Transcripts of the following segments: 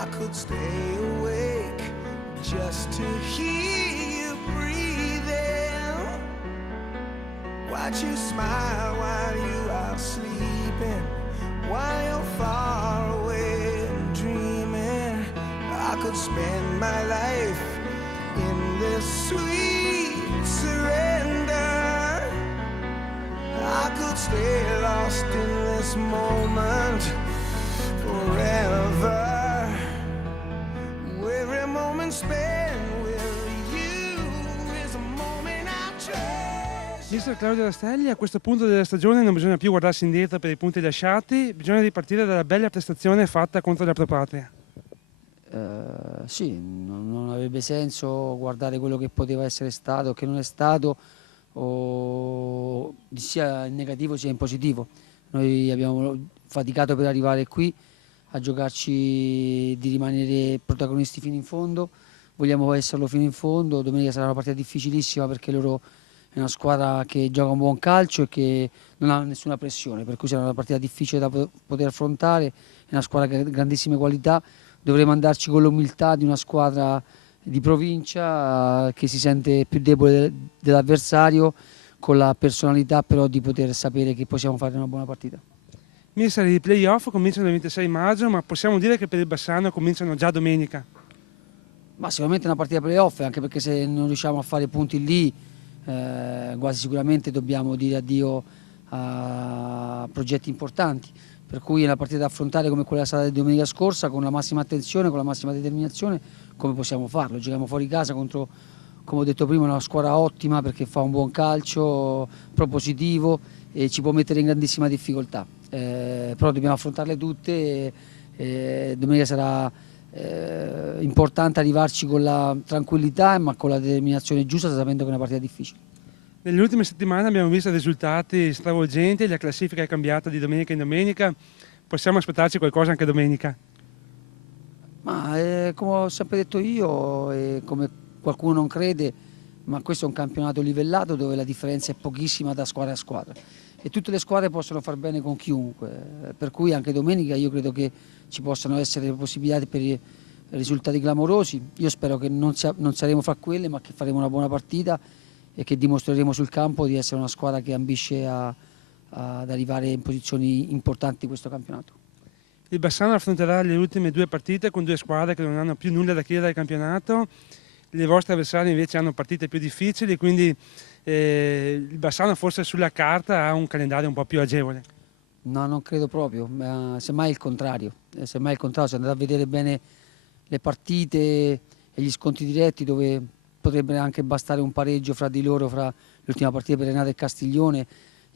I could stay awake just to hear you breathing, watch you smile while you are sleeping, while you're far away and dreaming. I could spend my life in this sweet surrender. I could stay lost in this moment forever. Every moment spent with you is a moment I treasure. Mister Claudio Rastelli, a questo punto della stagione non bisogna più guardarsi indietro per i punti lasciati, bisogna ripartire dalla bella prestazione fatta contro la Propatria. Sì, non avrebbe senso guardare quello che poteva essere stato, che non è stato, o sia in negativo sia in positivo. Noi abbiamo faticato per arrivare qui a giocarci di rimanere protagonisti fino in fondo, vogliamo esserlo fino in fondo. Domenica sarà una partita difficilissima perché loro è una squadra che gioca un buon calcio e che non ha nessuna pressione, per cui sarà una partita difficile da poter affrontare, è una squadra che ha grandissime qualità. Dovremo andarci con l'umiltà di una squadra di provincia che si sente più debole dell'avversario, con la personalità però di poter sapere che possiamo fare una buona partita. Mister, i playoff cominciano il 26 maggio, ma possiamo dire che per il Bassano cominciano già domenica? Ma sicuramente è una partita playoff, anche perché se non riusciamo a fare punti lì, quasi sicuramente dobbiamo dire addio a progetti importanti. Per cui è una partita da affrontare come quella stata di domenica scorsa, con la massima attenzione, con la massima determinazione, come possiamo farlo. Giochiamo fuori casa contro, come ho detto prima, una squadra ottima perché fa un buon calcio, propositivo e ci può mettere in grandissima difficoltà. Però dobbiamo affrontarle tutte e domenica sarà importante arrivarci con la tranquillità ma con la determinazione giusta, sapendo che è una partita difficile. Nelle ultime settimane abbiamo visto risultati stravolgenti, la classifica è cambiata di domenica in domenica, possiamo aspettarci qualcosa anche domenica? Ma come ho sempre detto io e come qualcuno non crede, ma questo è un campionato livellato dove la differenza è pochissima da squadra a squadra e tutte le squadre possono far bene con chiunque, per cui anche domenica io credo che ci possano essere possibilità per risultati clamorosi. Io spero che non saremo fra quelle, ma che faremo una buona partita e che dimostreremo sul campo di essere una squadra che ambisce ad arrivare in posizioni importanti di questo campionato. Il Bassano affronterà le ultime due partite con due squadre che non hanno più nulla da chiedere al campionato, le vostre avversarie invece hanno partite più difficili, quindi il Bassano forse sulla carta ha un calendario un po' più agevole. No, non credo proprio, semmai il contrario. Semmai il contrario, se andate a vedere bene le partite e gli scontri diretti, dove potrebbe anche bastare un pareggio fra di loro, fra l'ultima partita per Renate e Castiglione.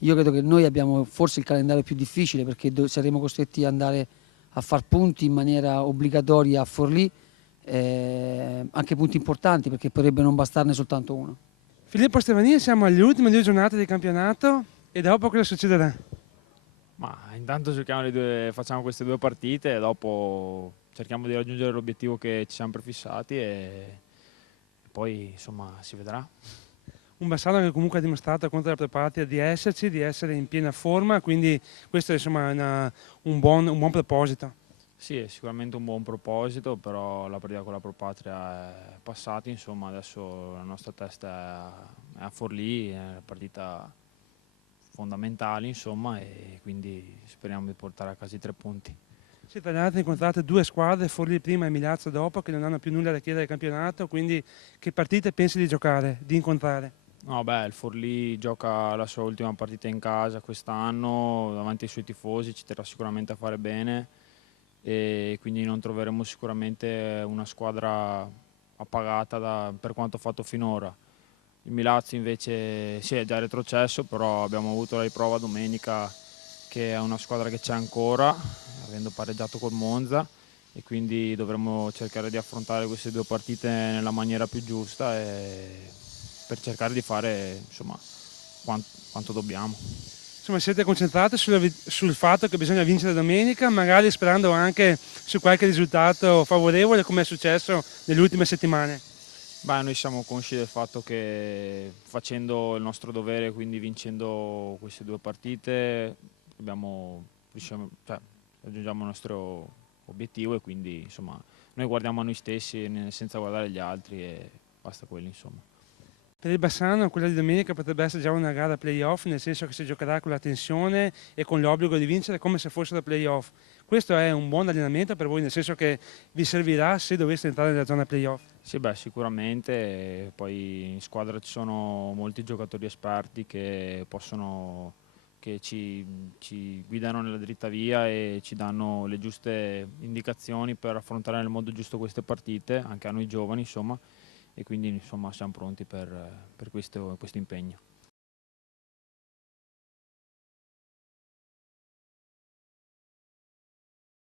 Io credo che noi abbiamo forse il calendario più difficile perché saremo costretti ad andare a far punti in maniera obbligatoria a Forlì, anche punti importanti perché potrebbe non bastarne soltanto uno. Filippo Stevania, siamo alle ultime due giornate di campionato e dopo cosa succederà? Ma intanto facciamo queste due partite e dopo cerchiamo di raggiungere l'obiettivo che ci siamo prefissati e poi insomma si vedrà. Un Bassano che comunque ha dimostrato contro la Propatria di esserci, di essere in piena forma, quindi questo è insomma un buon proposito. Sì, è sicuramente un buon proposito, però la partita con la Propatria è passata, insomma adesso la nostra testa è a Forlì, è una partita fondamentale insomma e quindi speriamo di portare a casa i 3 punti. Sì, tra l'altro incontrate due squadre, Forlì prima e Milazzo dopo, che non hanno più nulla da chiedere al campionato, quindi che partite pensi di giocare, di incontrare? No, beh, il Forlì gioca la sua ultima partita in casa quest'anno davanti ai suoi tifosi, ci terrà sicuramente a fare bene e quindi non troveremo sicuramente una squadra appagata per quanto fatto finora. Il Milazzo invece sì, è già retrocesso, però abbiamo avuto la riprova domenica che è una squadra che c'è ancora, avendo pareggiato col Monza, e quindi dovremo cercare di affrontare queste due partite nella maniera più giusta per cercare di fare insomma, quanto dobbiamo. Insomma, siete concentrati sul fatto che bisogna vincere domenica, magari sperando anche su qualche risultato favorevole come è successo nelle ultime settimane? Beh, noi siamo consci del fatto che facendo il nostro dovere, quindi vincendo queste due partite, raggiungiamo il nostro obiettivo e quindi insomma noi guardiamo a noi stessi senza guardare gli altri e basta quello, insomma. Per il Bassano quella di domenica potrebbe essere già una gara playoff, nel senso che si giocherà con la tensione e con l'obbligo di vincere come se fossero playoff. Questo è un buon allenamento per voi, nel senso che vi servirà se doveste entrare nella zona playoff. Sì, beh, sicuramente, poi in squadra ci sono molti giocatori esperti che ci guidano nella dritta via e ci danno le giuste indicazioni per affrontare nel modo giusto queste partite, anche a noi giovani, insomma, e quindi insomma siamo pronti per questo impegno.